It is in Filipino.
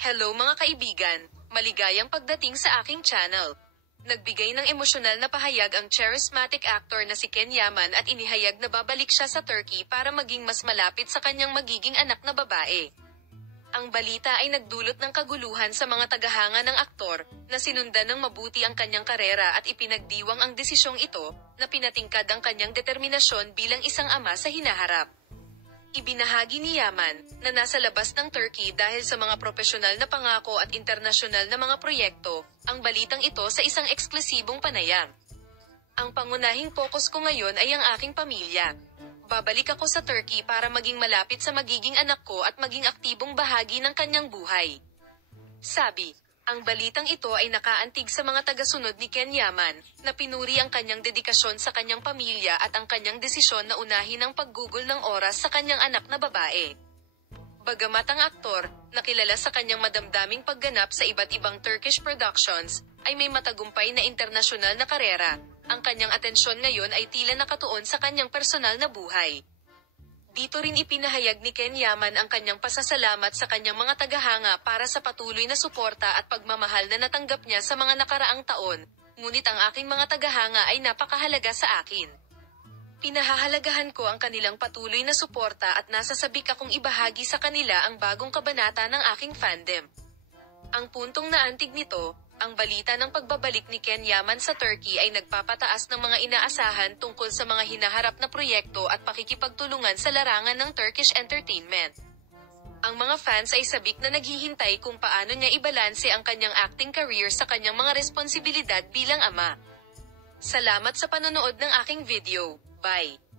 Hello mga kaibigan, maligayang pagdating sa aking channel. Nagbigay ng emosyonal na pahayag ang charismatic actor na si Ken Yaman at inihayag na babalik siya sa Turkey para maging mas malapit sa kanyang magiging anak na babae. Ang balita ay nagdulot ng kaguluhan sa mga tagahanga ng aktor, na sinundan ng mabuti ang kanyang karera at ipinagdiwang ang desisyong ito, na pinatingkad ang kanyang determinasyon bilang isang ama sa hinaharap. Ibinahagi ni Yaman, na nasa labas ng Turkey dahil sa mga profesional na pangako at internasyonal na mga proyekto, ang balitang ito sa isang eksklusibong panayam. Ang pangunahing focus ko ngayon ay ang aking pamilya. Babalik ako sa Turkey para maging malapit sa magiging anak ko at maging aktibong bahagi ng kanyang buhay. Sabi, ang balitang ito ay nakaantig sa mga tagasunod ni Ken Yaman, na pinuri ang kanyang dedikasyon sa kanyang pamilya at ang kanyang desisyon na unahin ang paggugol ng oras sa kanyang anak na babae. Bagamat ang aktor, nakilala sa kanyang madamdaming pagganap sa iba't ibang Turkish productions, ay may matagumpay na internasyonal na karera, ang kanyang atensyon ngayon ay tila nakatuon sa kanyang personal na buhay. Dito rin ipinahayag ni Ken Yaman ang kanyang pasasalamat sa kanyang mga tagahanga para sa patuloy na suporta at pagmamahal na natanggap niya sa mga nakaraang taon, ngunit ang aking mga tagahanga ay napakahalaga sa akin. Pinahahalagahan ko ang kanilang patuloy na suporta at nasasabik akong ibahagi sa kanila ang bagong kabanata ng aking fandom. Ang puntong naantig nito, ang balita ng pagbabalik ni Ken Yaman sa Turkey ay nagpapataas ng mga inaasahan tungkol sa mga hinaharap na proyekto at pakikipagtulungan sa larangan ng Turkish entertainment. Ang mga fans ay sabik na naghihintay kung paano niya ibalanse ang kanyang acting career sa kanyang mga responsibilidad bilang ama. Salamat sa panonood ng aking video. Bye!